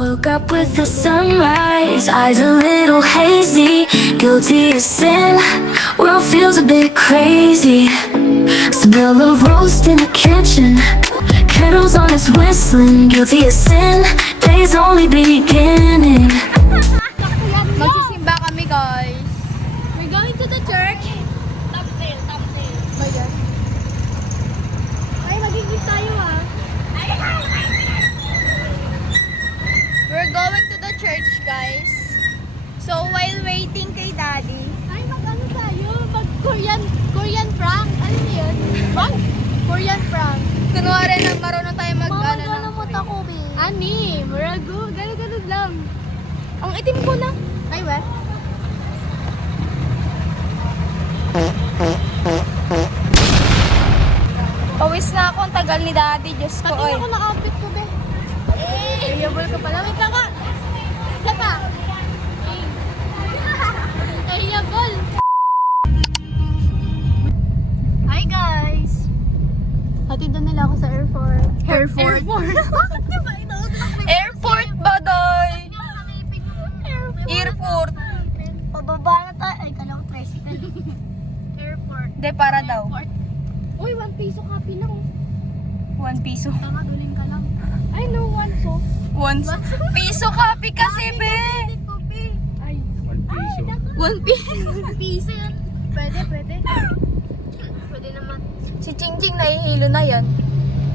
Woke up with the sunrise, eyes a little hazy. Guilty as sin, world feels a bit crazy. Smell of roast in the kitchen, kettles on us whistling. Guilty as sin, day's only beginning. Magsisimba kami, guys. We're going to the church. Thumbnail. Ayan. Ay, magiging tayo ah. We're going to the church, guys. So, while waiting kay Daddy, ay, mag-ano tayo? Korean prank. Ano yun? What? Korean prank. Kunwari na marunong tayo mag-ano ng Korean. Ani, marago. Ganun lang. Ang itim ko na. Ay, we? Pawis na ako. Ang tagal ni Daddy. Diyos ko, oy. Pati ako na-outfit ko, be. Ayabol ka pala. Wait lang ka. Isa pa. Ayabol. Hi, guys. Hatid na nila ako sa airport. Airport? Airport ba, Doy? Airport. Pababa na tayo. Ay, kala ko tricycle. Airport. De, para daw. Uy, 1 piso copy lang. 1 piso. Tama, duling ka lang. I know, 1 so. 1 piso copy kasi, be. Ay. 1 piso. 1 piso. Piso yan. Pwede. Pwede naman. Si Ching nahihilo na yan.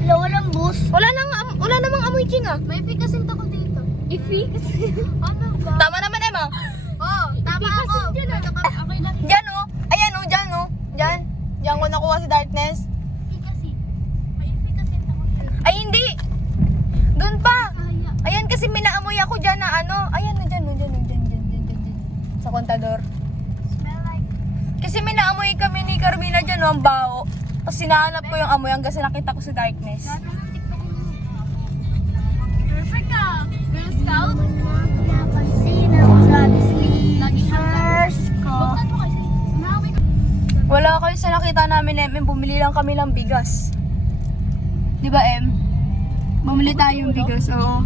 Walang bus. Wala namang amoy Ching ah. May efficacy ako dito. Efficacy? Ano ba? Tama naman, Emma. Oh, tama ako. Okay lang. Diyan oh. Ayan oh, diyan oh. Diyan. Diyan ko nakuha si Darkness. Efficacy. May efficacy ako. Ay, hindi. Doon pa. Kaya. Ayan kasi may naamoy ako dyan na ano. Ayan oh, dyan. Sa kontador. Smell like. Kasi may naamoy kami ni Carmina dyan oh, ang baho. Tapos sinahanap ko yung amoy hanggang sa nakita ko si Darkness. Perfect ka. Girl Scout. Napansin ako sa first ko. Wala kayo sa nakita namin, Em. Bumili lang kami ng bigas. Di ba, Em? Bumili tayo ng bigas, oo.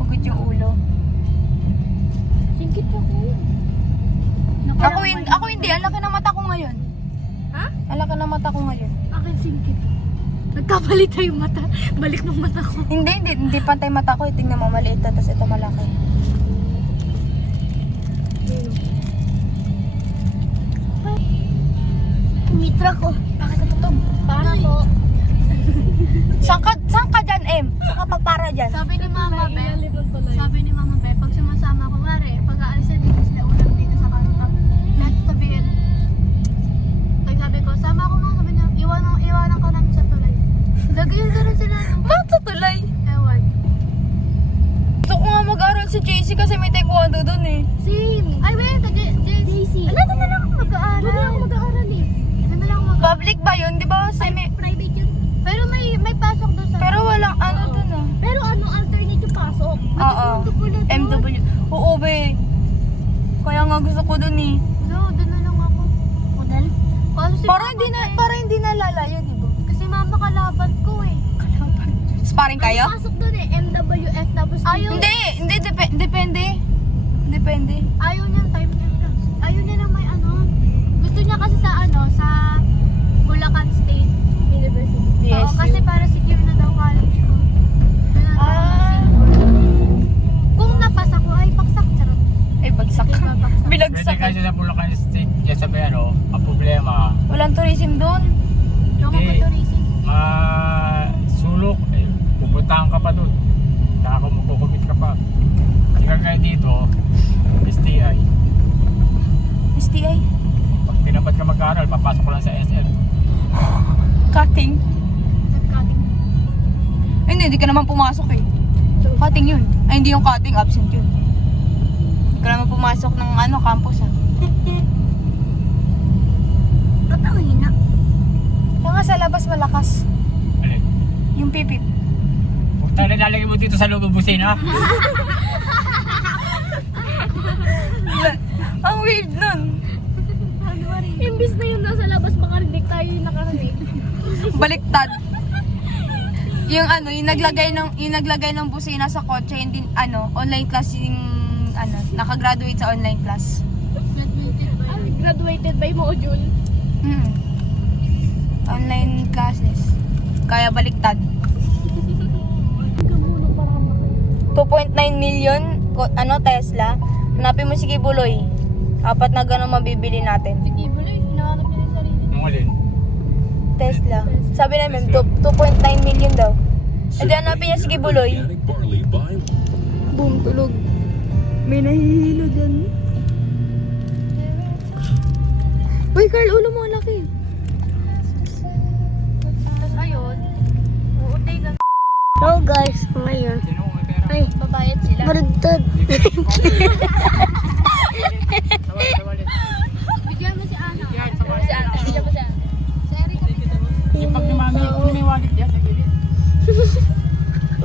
Pagod yung ulo. Singkit ako. Ako hindi. Ang laki ng mata ko ngayon. Ha? Ang laki ng mata ko ngayon. Akin singkit. Nagkapalit tayo mata. Balik ng mata ko. Hindi pantay mata ko. Tingnan mo, maliit na, tapos ito malaki. Mitra ko. Bakit natutog? Para ko. Saan ka dyan, Em? Saan ka pagpara dyan? Sabi ni Mama Be, pag sumasama ko, pag aalis dito sila ulang dito sa kanto. Lahat sabihin. Sabi ko, sama ko nga. Sabi niya, iwanan ka namin sa tulay. Lagyan ka rin sila. Bakit sa tulay? Ewan. Gusto ko nga mag-aral si JC kasi may taekwondo dun eh. Same. Ay, wait. JC. Doon na lang ako mag-aaral. Doon na lang mag-aaral eh. Doon na lang ako mag-aaral. Public ba yun? Di ba? Private yun. Pero may pasok doon sa... Pero walang ano dun ah. Pero alternate yung pasok. Oo. MW. Oo, be. Kaya nga gusto ko dun eh. Doon na lang ako. Udal? Para hindi nalalayo, di ba? Kasi mama kalaban ko eh. Sparring kayo? Pasok doon eh. MWF tapos... Hindi. Depende. Ayaw niya time niya. Ayaw niya na may ano. Gusto niya kasi sa Bulacan State University. Yes, Oo, kasi para secure na daw college ko. Kung napasa ko ay paksak charot. Ay, bagsak. Hindi ba paksak? Bilagsak. Pwede kasi sa Bulacan State, kaya sabi ang problema, Walang tourism doon. Yung Hindi. motorizing. sulok, pupuntahan ka pa doon. Saka kung magkukumit ka pa. Kasi kagaya dito, STI. STI? Pag tinamad ka mag-aaral, papasok ko lang sa SL. Cutting. Nagkating. Ay, hindi ka naman pumasok eh. Cutting yun. Ay, hindi yung cutting, absent yun. Hindi ka naman pumasok ng campus ah. Ba't ang hina? Kaya nga sa labas malakas. Alin? Yung pipip. Huwag tayo lalagay mo dito sa loob ng busina. Ang weird nun. Imbis na yun nasa labas makarinig tayo yung nakarinig. Baliktad. Yung ano, yung naglagay ng busina sa kotse, hindi online class yung nakagraduate sa online class. Graduated by module. Online classes. Kaya baliktad. 2.9 million Tesla. Hanapin mo si Kibuloy. 4 na ganun mabibili natin. Sige, buloy. Hinahanap niya yung sarili. Ang alin. Tesla. Sabi namin 2.9 million daw. E di hanapin niya si Kibuloy. Boom, tulog. May nahihilo dyan. Uy, Carl, ulo mo ang laki. Tapos ayun. Uutay ka. Hello guys, ngayon. Sino ko may pera? Ay, Babayad sila. maragtad. Tawalin. Bigyan mo si Ana. Yan, tawalin. Si Ana. Bigyan mo si Ana. Si Erika. Yung pag ni mami, kung may wallet yan, nagbilit.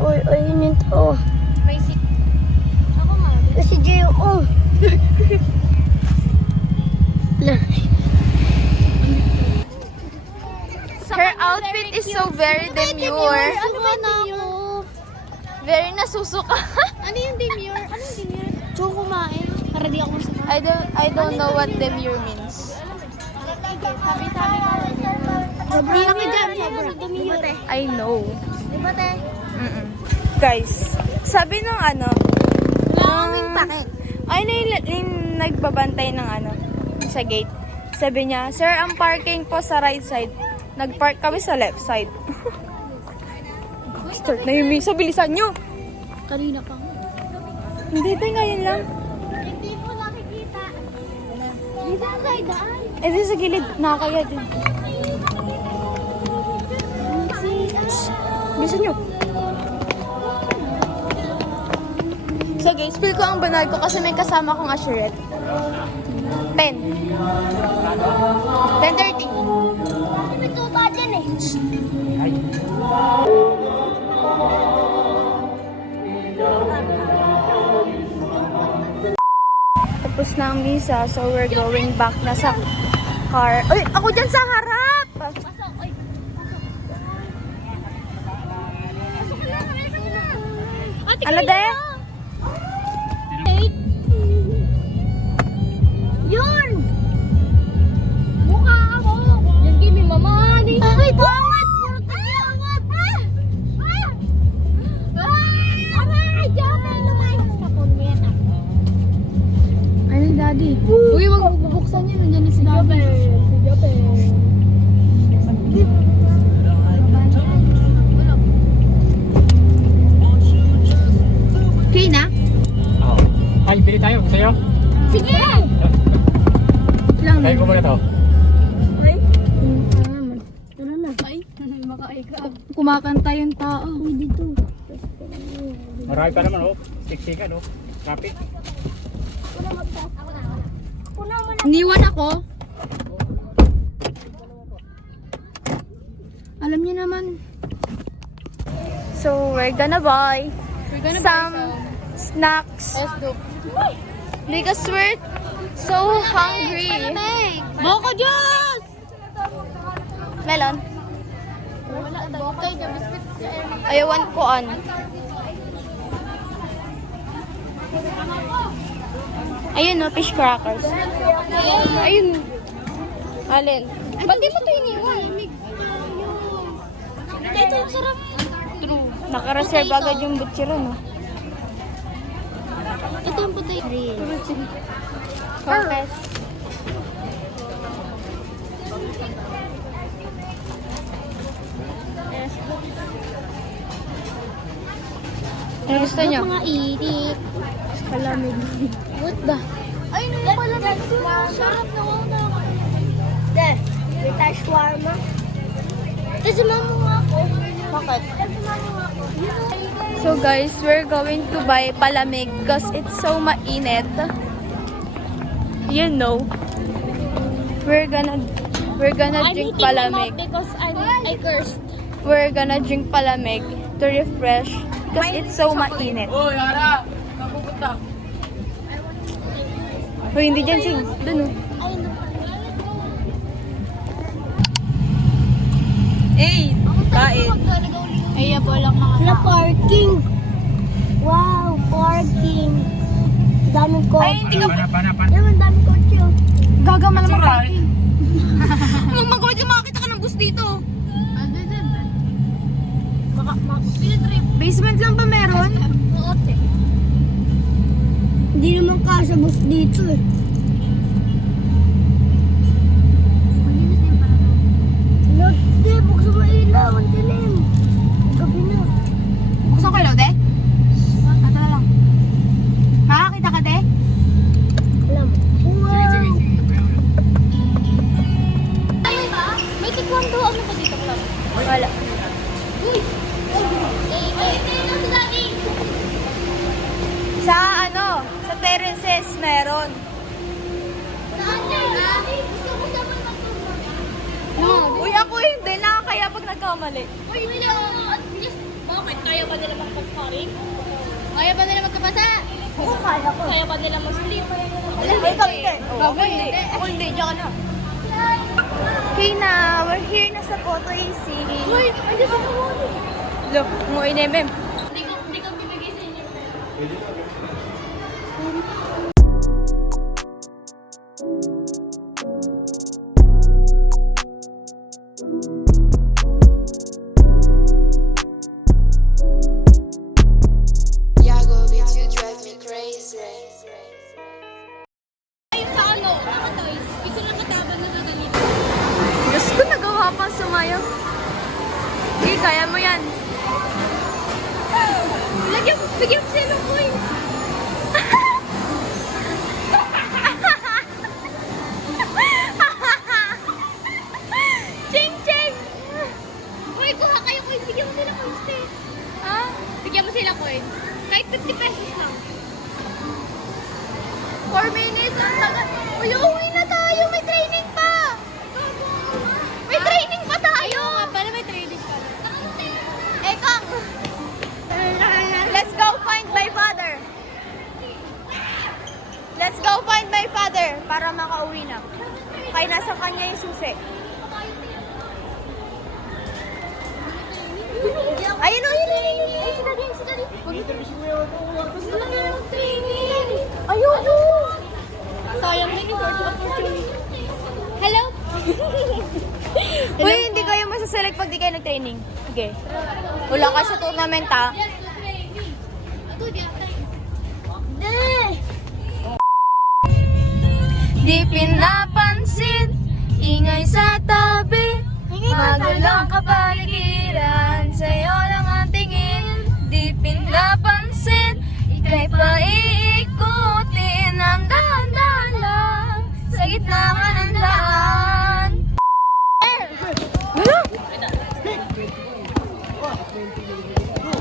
Uy, ayun yung to. May si... Ako nga. Kasi J.O. Oh. Her outfit is so very demure. Ano ba demure? Very nasusuka. Ano yung demure? Ano yung demure? Tsaka kumain. Para di ako masama. I don't know what demure means. Sabi ka. Sobra ka dyan. Sobra. Demure. I know. Diba, te? Guys, sabi ng Kaming pakit. yung nagbabantay ng sa gate. Sabi niya, sir, ang parking po sa right side. Nagpark kami sa left side. Start na yung misa, bilisan nyo. Kanina pa. Hindi ba ngayon lang? Hindi mo nakikita. Dito ang tayo daan. Eh, di sa gilid, nakakaya din. Bilisan nyo. So guys, feel ko ang banal ko kasi may kasama kong assurette. 10. 10:30. May tuta dyan eh. Ay. Tapos na ang misa, so we're going back na sa car. Ay, ako dyan sa harap! Pasok. Ay. Pasok ka na. Pasok ka na. Ate, Ano, de? Yun! Mukha ako! Yan game yung mamani! Ay, bangat! Puro tagilangat! Aray! Diyan na lumayas ka po niya. Ano, daddy? Uy, wag mo bubuksan yan. Nandiyan na si Dabi. Si Dabi. Okay na? Oo. Ay, bili tayo. Gusto nyo? Sige! Lang Tayo ko muna to. Tara na. Ay, makaikab. Kumakanta yung tao. Uy, dito. Marami pa naman, oh. Siksikan, oh. Traffic. Iniwan ako. Alam niyo naman. So, we're gonna buy some snacks because we're so hungry. Boko Diyos! Melon. Wala, bokay. Biscuit. Ayawan ko on. Ayun no, fish crackers. Ayun. Alin? Ba't di mo ito iniwan? Ito yung sarap. True. Naka-reserve agad yung butchero no. Ito yung puti. Okay. Ano gusto nyo? Mga itik. Kalamig. What ba? Ay, no, pala na ito. Sarap na wala. De, may tayo shawarma. Kasi mama nga ako. Bakit? Kasi mama nga ako. So guys, we're going to buy palamig because it's so mainit. You know. We're gonna drink palamig. Because I cursed. We're gonna drink palamig to refresh because it's so mainit. Oh, Yara! Saan pupunta? Hoy, hindi dyan si... Dun oh. Ay, no. Eh, kain. Maglalagaw-ligaw Ay, lang mga Wala tao. parking. Wow, parking. Daming kotse. Ay, hindi ka... Yan, ang daming kotse. Oh. Gagama naman Alright. parking. Magmagawid ka, makakita ka ng bus dito. Basement lang ba meron? Hindi naman kasya bus dito eh. Lord, di, buksan mo ilaw. Ang dilim. Gabi na. Buksan ko ilaw, de? Ito na lang. Makakita ka, de? Alam. Wow. Sige. Ayun ba? May taekwondo ano ba dito, club? Wala. Uy! Nasa dati! Sa ano? Sa terraces meron. Saan na? Gusto mo sa mga Uy, ako hindi. Nakakaya pag nagkamali. Uy, Milo! Bakit? Kaya ba nila magpag-scoring? Kaya ba nila magkapasa? Oo, kala ko. Kaya ba nila mag-split? Ikaw hindi. Ako hindi. Ako hindi. Diyan ka na. Okay na. We're here na sa Photo AC. Uy! Andiyan sa kamuli! Look, mo inemem. Hindi ko bibigay sa inyo. Yago beats you drive me crazy. Ayun sa ano? Nakatoys. Ito lang katabang na nagalito. Diyos ko, nagawa pang sumayaw. Hindi, kaya mo yan. Bigyan mo sila ng coins. Ching, ching! Uy, kuha kayo coins. Bigyan mo sila coins, te. Ha? Bigyan mo sila coins. Kahit 50 pesos lang. 4 minutes, ang tagal. Uy, uuwi na tayo. May training pa. May training pa tayo. Ayaw nga pala, may trading pa. Ekang. Let's go find my father. Let's go find my father para makauwi na. Kaya nasa kanya yung susi. Ayun o, yun. Ay, si Daddy, si Daddy. Gusto lang yung training. Ayun. Sayang din yung opportunity. Hello? Uy, hindi kayo masaselect pag di kayo nag-training. Sige. Wala ka sa tournament ha. Yes, the training. Ato, di ata. Di pinapansin, ingay sa tabi, magulong kapaligiran, sa'yo lang ang tingin. Di pinapansin, ika'y paiikutin ang dahan-dahan lang, sa gitna ka ng daan.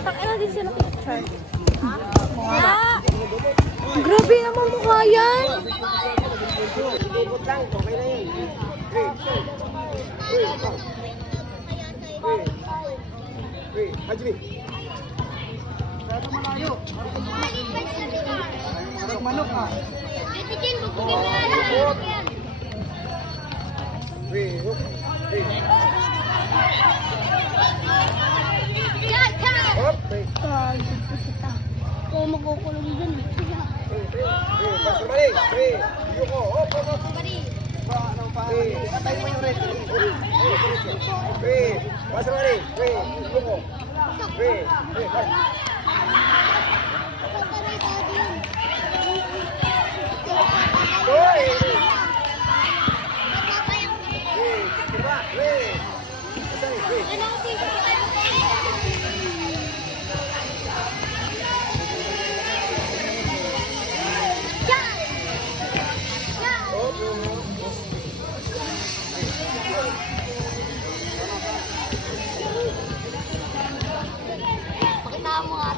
Takina din sila picture. Grabe naman mukha yan. Titigil mo, tigil mo yan. Yan, yan. Kaya makukulong dun. Pakita mo nga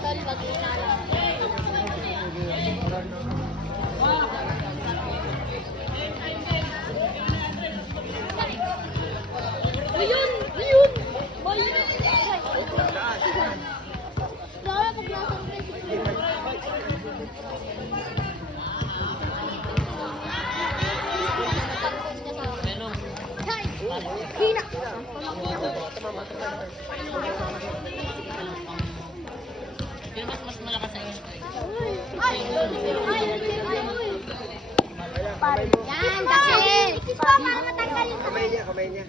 Yan, kasi. Kamay niya.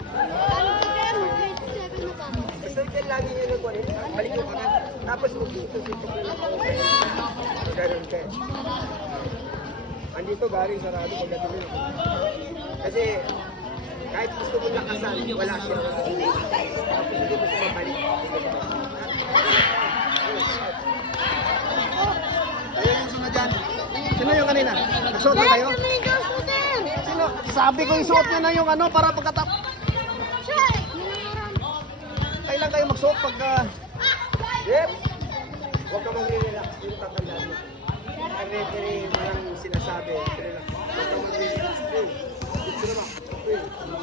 Basta dyan lagi niya nagkunin. Balik yung kanan. Tapos magsususitok ko lang. Ganun ka. Andito galing sarado pagdating nila. Kasi kahit gusto mo lakasan, wala siya. Tapos hindi mo siya mabalik. Ayun yung sunod dyan. Sino yung kanina? Nagsuot na kayo? Sino? Sabi ko yung suot niya na yung ano para pagkatap. Kailan kayo magsuot pagka... Yep! Huwag ka mag-relax. Yung tatandaan mo. Ang referee mo lang sinasabi. Relax. Huwag ka mag-relax. Hey! Gusto na ba? Hey!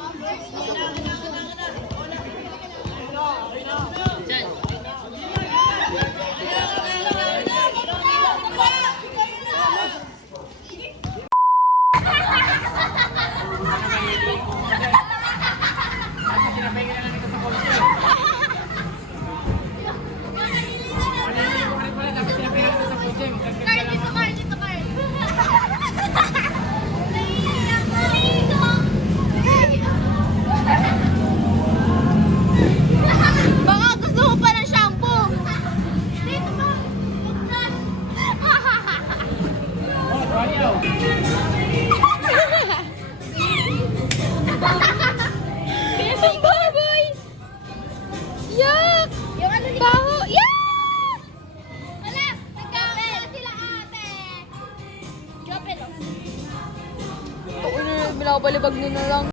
Baka gusto mo pa ng shampoo. Ang baboy! Yuck! Yung ano ni baho! Yuck! Wala! Nagkapit! Sila ate! Kapit! Binabalibag nyo na lang.